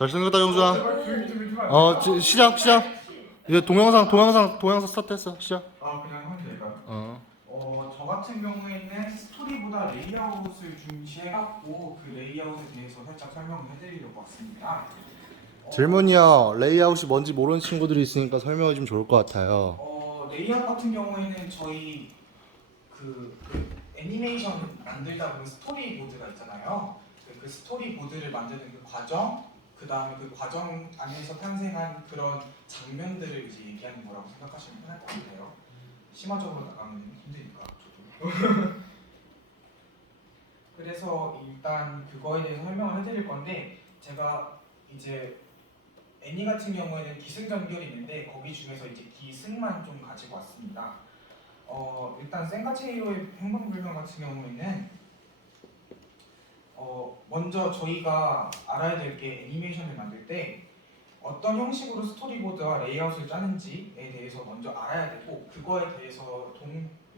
잘생겼다 영주야. 시작. 이제 동영상 스타트했어. 시작. 그냥 하면 될까요? 어. 저 같은 경우에는 스토리보다 레이아웃을 중시해갖고 그 레이아웃에 대해서 살짝 설명을 해드리려고 왔습니다. 질문이요. 레이아웃이 뭔지 모르는 친구들이 있으니까 설명이 좀 좋을 것 같아요. 레이아웃 같은 경우에는 저희 그 애니메이션 만들다 보면 스토리보드가 있잖아요. 그 스토리보드를 만드는 그 과정, 그 다음에 그 과정 안에서 탄생한 그런 장면들을 이제 얘기하는 거라고 생각하시면 편할 것 같아요. 심화적으로 나가면 힘드니까 저도. 그래서 일단 그거에 대해서 설명을 해드릴 건데, 제가 이제 애니 같은 경우에는 기승전결이 있는데 거기 중에서 이제 기승만 좀 가지고 왔습니다. 일단 센가체이로의 행방불명 같은 경우에는 먼저 저희가 알아야 될 게 애니메이션을 만들 때 어떤 형식으로 스토리보드와 레이아웃을 짜는지에 대해서 먼저 알아야 되고, 그거에 대해서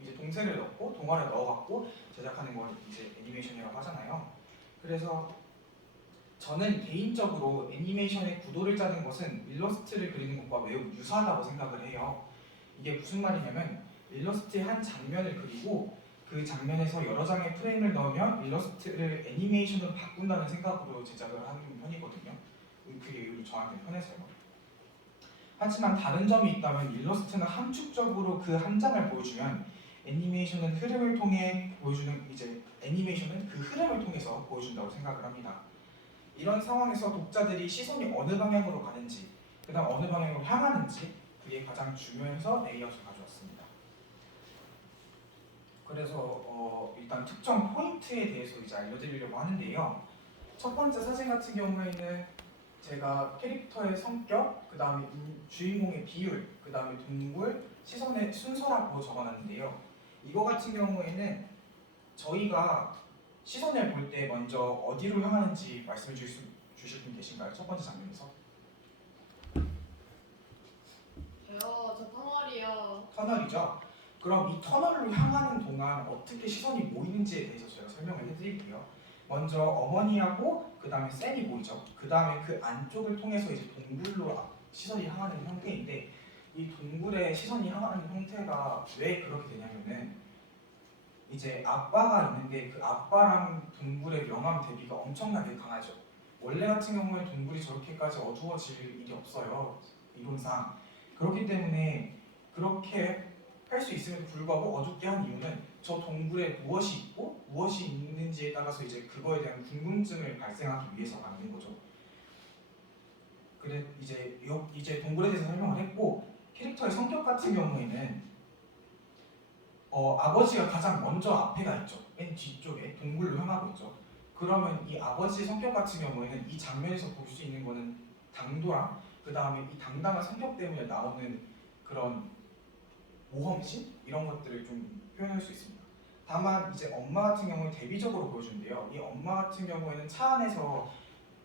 이제 동세를 넣고 동화를 넣어갖고 제작하는 걸 이제 애니메이션이라고 하잖아요. 그래서 저는 개인적으로 애니메이션의 구도를 짜는 것은 일러스트를 그리는 것과 매우 유사하다고 생각을 해요. 이게 무슨 말이냐면, 일러스트의 한 장면을 그리고 그 장면에서 여러 장의 프레임을 넣으면 일러스트를 애니메이션으로 바꾼다는 생각으로 제작을 하는 편이거든요. 그게 저한테 편해서요. 하지만 다른 점이 있다면, 일러스트는 함축적으로 그 한 장을 보여주면 애니메이션은 흐름을 통해 보여주는, 이제 애니메이션은 그 흐름을 통해서 보여준다고 생각을 합니다. 이런 상황에서 독자들이 시선이 어느 방향으로 가는지, 그 다음 어느 방향으로 향하는지, 그게 가장 중요해서 레이아웃을 가져왔습니다. 그래서 일단 특정 포인트에 대해서 이제 알려드리려고 하는데요. 첫 번째 사진 같은 경우에는 제가 캐릭터의 성격, 그 다음에 주인공의 비율, 그 다음에 동굴, 시선의 순서라고 적어놨는데요. 이거 같은 경우에는 저희가 시선을 볼 때 먼저 어디로 향하는지 말씀해 주실 분 계신가요? 첫 번째 장면에서. 저 터널이요. 터널이죠. 그럼 이 터널로 향하는 동안 어떻게 시선이 모이는지에 대해서 제가 설명을 해드릴게요. 먼저 어머니하고 그 다음에 쌤이 보이죠. 그 다음에 그 안쪽을 통해서 이제 동굴로 시선이 향하는 형태인데, 이 동굴에 시선이 향하는 형태가 왜 그렇게 되냐면은, 이제 아빠가 있는데 그 아빠랑 동굴의 명암 대비가 엄청나게 강하죠. 원래 같은 경우에 동굴이 저렇게까지 어두워질 일이 없어요, 이론상. 그렇기 때문에 그렇게 할 수 있음에도 불구하고 어둡게 한 이유는 저 동굴에 무엇이 있고 무엇이 있는지에 따라서 이제 그거에 대한 궁금증을 발생하기 위해서 만든 거죠. 그래 이제 동굴에 대해서 설명을 했고, 캐릭터의 성격 같은 경우에는 아버지가 가장 먼저 앞에 가 있죠. 맨 뒤쪽에 동굴로 향하고 있죠. 그러면 이 아버지의 성격 같은 경우에는 이 장면에서 볼 수 있는 거는 당도랑, 그 다음에 이 당당한 성격 때문에 나오는 그런 모험심? 이런 것들을 좀 표현할 수 있습니다. 다만 이제 엄마 같은 경우는 대비적으로 보여주는데요. 이 엄마 같은 경우에는 차 안에서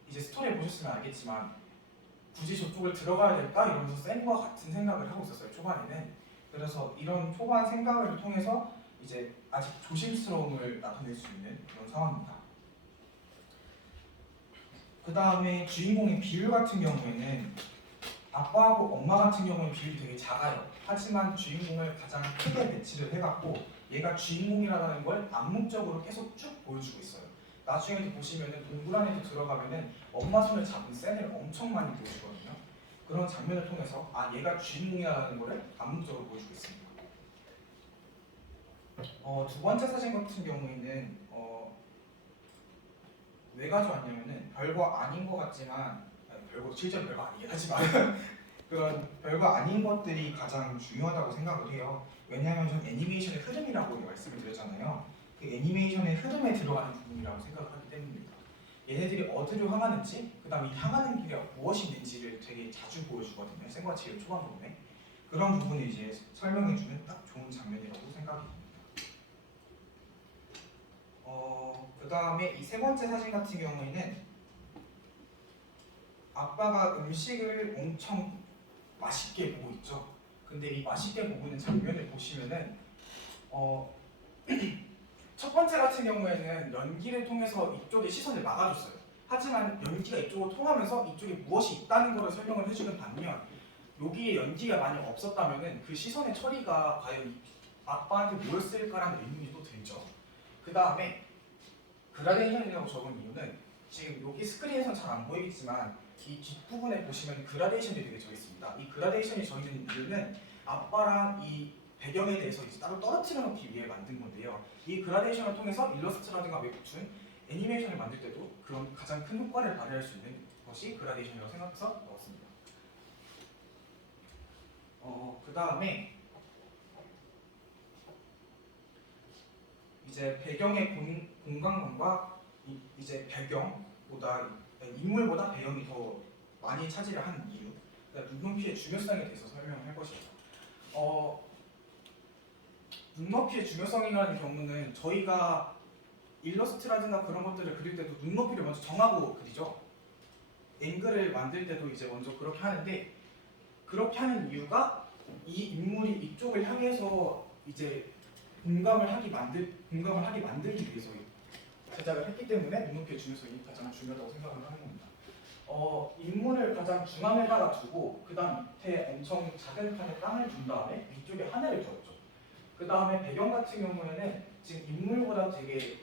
이제 스토리를 보셨으면 알겠지만, 굳이 저쪽을 들어가야 될까? 이러면서 쌤과 같은 생각을 하고 있었어요, 초반에는. 그래서 이런 초반 생각을 통해서 이제 아직 조심스러움을 나타낼 수 있는 그런 상황입니다. 그 다음에 주인공의 비율 같은 경우에는 아빠하고 엄마 같은 경우는 비율이 되게 작아요. 하지만 주인공을 가장 크게 배치를 해갖고 얘가 주인공이라는 걸 암묵적으로 계속 쭉 보여주고 있어요. 나중에도 보시면은 동굴 안에 들어가면은 엄마 손을 잡은 씬을 엄청 많이 보여주거든요. 그런 장면을 통해서 얘가 주인공이라는 거를 암묵적으로 보여주고 있습니다. 두 번째 사진 같은 경우에는 왜 가져왔냐면은 별거 아닌 것 같지만, 실제로 별거 아니긴 하지만 그런 별거 아닌 것들이 가장 중요하다고 생각을 해요. 왜냐하면 전 애니메이션의 흐름이라고 말씀을 드렸잖아요. 그 애니메이션의 흐름에 들어가는 부분이라고 생각을 하기 때문입니다. 얘네들이 어디로 향하는지, 그 다음에 향하는 길에 무엇이 있는지를 되게 자주 보여주거든요. 생과 제일 초반 부분에. 그런 부분을 이제 설명해주는 딱 좋은 장면이라고 생각이 듭니다. 그 다음에 이 세 번째 사진 같은 경우에는 아빠가 음식을 엄청 맛있게 보고 있죠. 근데 이 맛있게 보고 있는 장면을 보시면은 첫 번째 같은 경우에는 연기를 통해서 이쪽에 시선을 막아줬어요. 하지만 연기가 이쪽으로 통하면서 이쪽에 무엇이 있다는 것을 설명을 해주는 반면 여기에 연기가 만약 없었다면은 그 시선의 처리가 과연 이 아빠한테 뭐였을까라는 의문이 또 들죠. 그 다음에 그라데이션이라고 적은 이유는 지금 여기 스크린에서는 잘 안 보이겠지만 이 뒷부분에 보시면 그라데이션이 되게 져 있습니다. 이 그라데이션이 져 있는 이유는 아빠랑 이 배경에 대해서 이제 따로 떨어뜨려 놓기 위해 만든 건데요. 이 그라데이션을 통해서 일러스트라든가 웹툰, 애니메이션을 만들 때도 그런 가장 큰 효과를 발휘할 수 있는 것이 그라데이션이라고 생각해서 넣었습니다. 그 다음에 이제 배경의 공간감과 이제 배경보다 인물보다 배경이 더 많이 차지를 하는 이유, 그러니까 눈높이의 중요성에 대해서 설명할 것입니다. 눈높이의 중요성이라는 경우는 저희가 일러스트라든가 그런 것들을 그릴 때도 눈높이를 먼저 정하고 그리죠. 앵글을 만들 때도 이제 먼저 그렇게 하는데 그렇게 하는 이유가 이 인물이 이쪽을 향해서 이제 공감을 하기 만들기 위해서 제작을 했기 때문에 눈높이의 중요성이 가장 중요하다고 생각을 하는 겁니다. 인물을 가장 중앙에다가 두고 그 다음 밑에 엄청 작은 칸에 땅을 둔 다음에 위쪽에 하늘을 두었죠. 그 다음에 배경 같은 경우에는 지금 인물보다 되게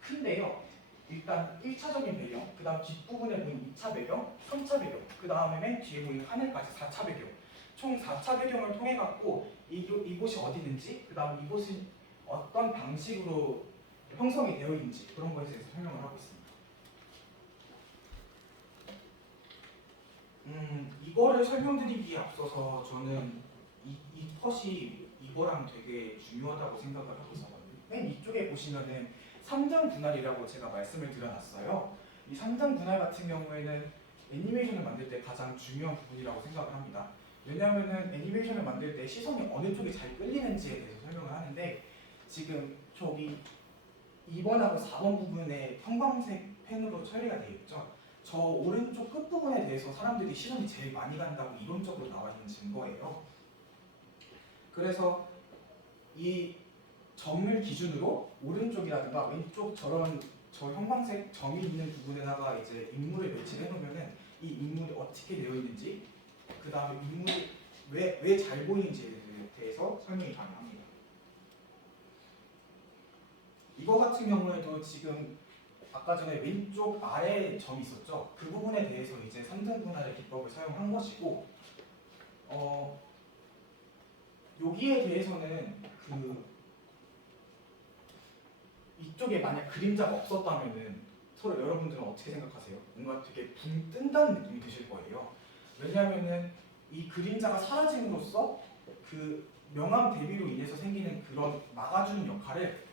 큰데요. 일단 1차적인 배경, 그 다음 뒷부분에 보이는 2차 배경, 3차 배경, 그 다음에 맨 뒤에 보이는 하늘까지 4차 배경. 총 4차 배경을 통해 갖고 이곳이 어디든지, 그 다음 이곳이 어떤 방식으로 형성이 되어 있는지 그런 것에 대해서 설명을 하고 있습니다. 이거를 설명드리기에 앞서서 저는 이 컷이 이거랑 되게 중요하다고 생각을 하고 있었거든요. 맨 이쪽에 보시면은 3장 분할이라고 제가 말씀을 드려놨어요. 이 3장 분할 같은 경우에는 애니메이션을 만들 때 가장 중요한 부분이라고 생각을 합니다. 왜냐하면은 애니메이션을 만들 때 시선이 어느 쪽에 잘 끌리는지에 대해서 설명을 하는데 지금 저기 2번하고 4번 부분에 형광색 펜으로 처리가 되어 있죠. 저 오른쪽 끝부분에 대해서 사람들이 시선이 제일 많이 간다고 이론적으로 나와 있는 증거예요. 그래서 이 점을 기준으로 오른쪽이라든가 왼쪽 저런 저 형광색 점이 있는 부분에다가 이제 인물을 배치를 해놓으면은 이 인물이 어떻게 되어 있는지, 그 다음에 인물이 왜 잘 보이는지에 대해서 설명이 가능합니다. 이거 같은 경우에도 지금 아까 전에 왼쪽 아래 점이 있었죠. 그 부분에 대해서 이제 3등 분할의 기법을 사용한 것이고, 여기에 대해서는 이쪽에 만약 그림자가 없었다면은 서로 여러분들은 어떻게 생각하세요? 뭔가 되게 붕 뜬다는 느낌이 드실 거예요. 왜냐하면은 이 그림자가 사라짐으로써 그 명암 대비로 인해서 생기는 그런 막아주는 역할을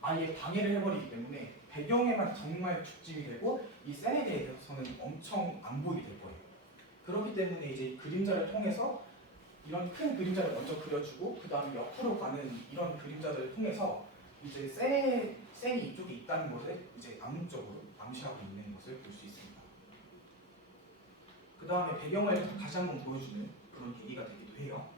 아예 방해를 해버리기 때문에 배경에만 정말 집중이 되고 이 셀에 대해서는 엄청 안 보이게 될 거예요. 그렇기 때문에 이제 그림자를 통해서 이런 큰 그림자를 먼저 그려주고 그 다음에 옆으로 가는 이런 그림자들을 통해서 이제 셀이 이쪽에 있다는 것을 이제 암묵적으로 암시하고 있는 것을 볼 수 있습니다. 그 다음에 배경을 다시 한번 보여주는 그런 계기가 되기도 해요.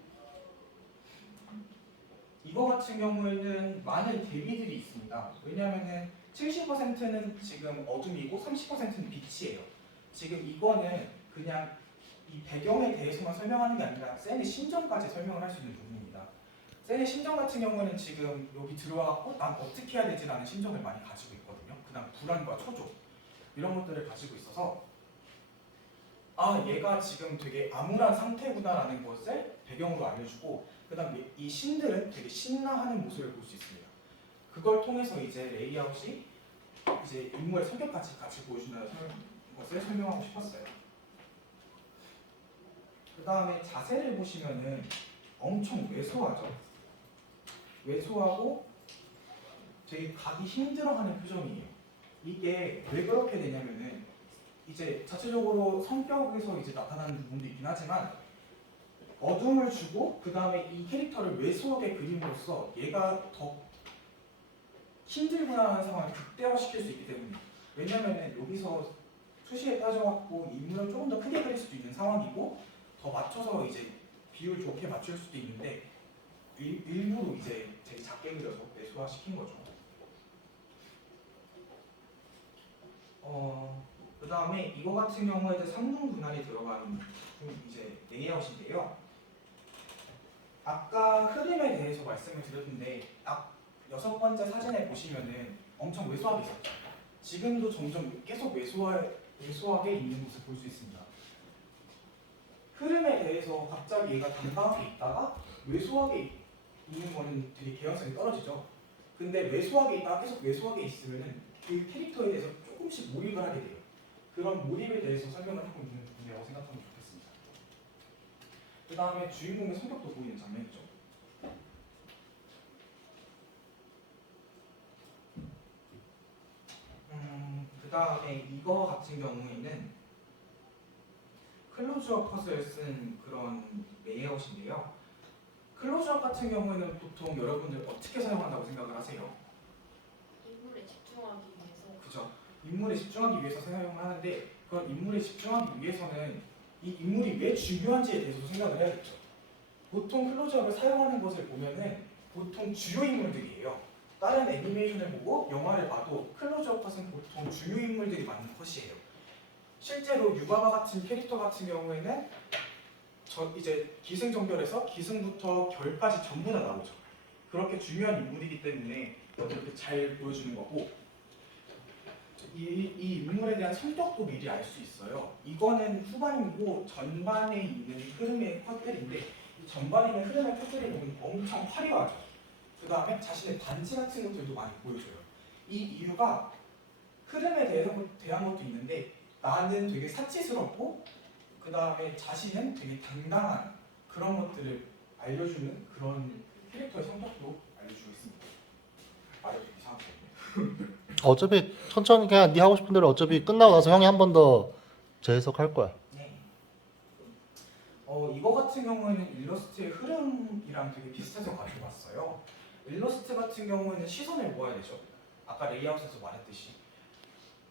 이거 같은 경우에는 많은 대비들이 있습니다. 왜냐하면 70%는 지금 어둠이고 30%는 빛이에요. 지금 이거는 그냥 이 배경에 대해서만 설명하는 게 아니라 셀의 심정까지 설명을 할 수 있는 부분입니다. 셀의 심정 같은 경우는 지금 여기 들어와갖고 난 어떻게 해야 되지라는 심정을 많이 가지고 있거든요. 그 다음 불안과 초조 이런 것들을 가지고 있어서 아 얘가 지금 되게 암울한 상태구나라는 것을 배경으로 알려주고 그 다음 이 신들은 되게 신나하는 모습을 볼 수 있습니다. 그걸 통해서 이제 레이아웃이 이제 인물의 성격까지 같이 보여준다는 것을 설명하고 싶었어요. 그 다음에 자세를 보시면은 엄청 왜소하죠. 왜소하고 되게 가기 힘들어하는 표정이에요. 이게 왜 그렇게 되냐면은 이제 자체적으로 성격에서 이제 나타나는 부분도 있긴 하지만 어둠을 주고 그 다음에 이 캐릭터를 왜소하게 그림으로써 얘가 더 힘들구나 하는 상황을 극대화시킬 수 있기 때문에 왜냐면은 여기서 수시에 빠져갖고 인물을 조금 더 크게 그릴 수도 있는 상황이고 더 맞춰서 이제 비율 좋게 맞출 수도 있는데 일부러 이제 되게 작게 그려서 왜소화시킨 거죠. 그 그 다음에 이거 같은 경우에도 3분 분할이 들어가는 이제 레이아웃인데요. 아까 흐름에 대해서 말씀을 드렸는데 딱 6번째 사진에 보시면은 엄청 왜소하게 있었죠. 지금도 점점 계속 왜소하게 있는 모습을 볼 수 있습니다. 흐름에 대해서 갑자기 얘가 당당하게 있다가 왜소하게 있는 거는 되게 개연성이 떨어지죠. 근데 왜소하게 있다가 계속 왜소하게 있으면은 그 캐릭터에 대해서 조금씩 몰입을 하게 돼요. 그런 몰입에 대해서 설명을 하고 있는 부분이라고 생각하면 좋겠습니다. 그 다음에 주인공의 성격도 보이는 장면이죠. 그 다음에 이거 같은 경우에는 클로즈업 컷을 쓴 그런 레이아웃인데요. 클로즈업 같은 경우에는 보통 여러분들 어떻게 사용한다고 생각을 하세요? 인물에 집중하기 위해서. 그죠? 인물에 집중하기 위해서 사용을 하는데 그런 인물에 집중하기 위해서는 이 인물이 왜 중요한지에 대해서도 생각을 해야겠죠. 보통 클로즈업을 사용하는 것을 보면은 보통 주요 인물들이에요. 다른 애니메이션을 보고 영화를 봐도 클로즈업 컷은 보통 주요 인물들이 많은 컷이에요. 실제로 유바바 같은 캐릭터 같은 경우에는 이제 기승전결에서 기승부터 결까지 전부 다 나오죠. 그렇게 중요한 인물이기 때문에 이렇게 잘 보여주는 거고 이 인물에 대한 성격도 미리 알 수 있어요. 이거는 후반이고 전반에 있는 흐름의 컷들인데 이 전반에 있는 흐름의 컷들이 보면 엄청 화려하죠. 그 다음에 자신의 반지 같은 것들도 많이 보여줘요. 이 이유가 흐름에 대한 것도 있는데 나는 되게 사치스럽고 그 다음에 자신은 되게 당당한 그런 것들을 알려주는 그런 캐릭터의 성격도 알려주고 있습니다. 말이 좀 이상하게 어차피 천천히 그냥 네 하고 싶은 대로 어차피 끝나고 나서 형이 한 번 더 재해석할 거야. 네. 이거 같은 경우에는 일러스트의 흐름이랑 되게 비슷해서 가져왔어요. 일러스트 같은 경우에는 시선을 모아야 되죠. 아까 레이아웃에서 말했듯이.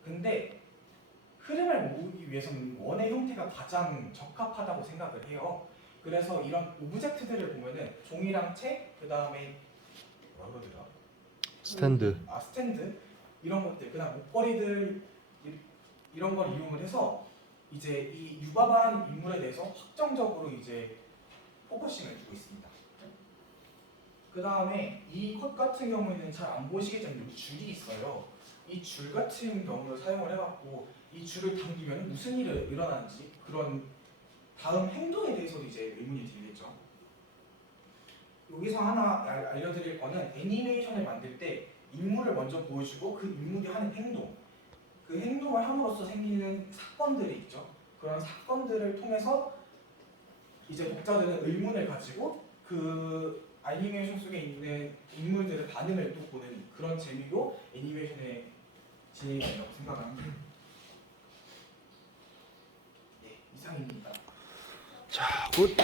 근데 흐름을 모으기 위해서는 원의 형태가 가장 적합하다고 생각을 해요. 그래서 이런 오브젝트들을 보면은 종이랑 책, 그 다음에 뭐라 그러더라? 스탠드. 스탠드 이런 것들, 그다음 목걸이들 이런 걸 이용을 해서 이제 이 유바바라는 인물에 대해서 확정적으로 이제 포커싱을 주고 있습니다. 그 다음에 이 컷 같은 경우에는 잘 안 보시겠지만 여기 줄이 있어요. 이 줄 같은 경우를 사용을 해갖고 이 줄을 당기면 무슨 일이 일어나는지 그런 다음 행동에 대해서도 이제 의문이 들겠죠. 여기서 하나 알려드릴 거는 애니메이션을 만들 때 인물을 먼저 보여주고 그 인물이 하는 행동, 그 행동을 함으로써 생기는 사건들이 있죠. 그런 사건들을 통해서 이제 독자들은 의문을 가지고 그 애니메이션 속에 있는 인물들의 반응을 또 보는 그런 재미로 애니메이션의 진행이 된다고 생각합니다. 네, 이상입니다. 자, 굿.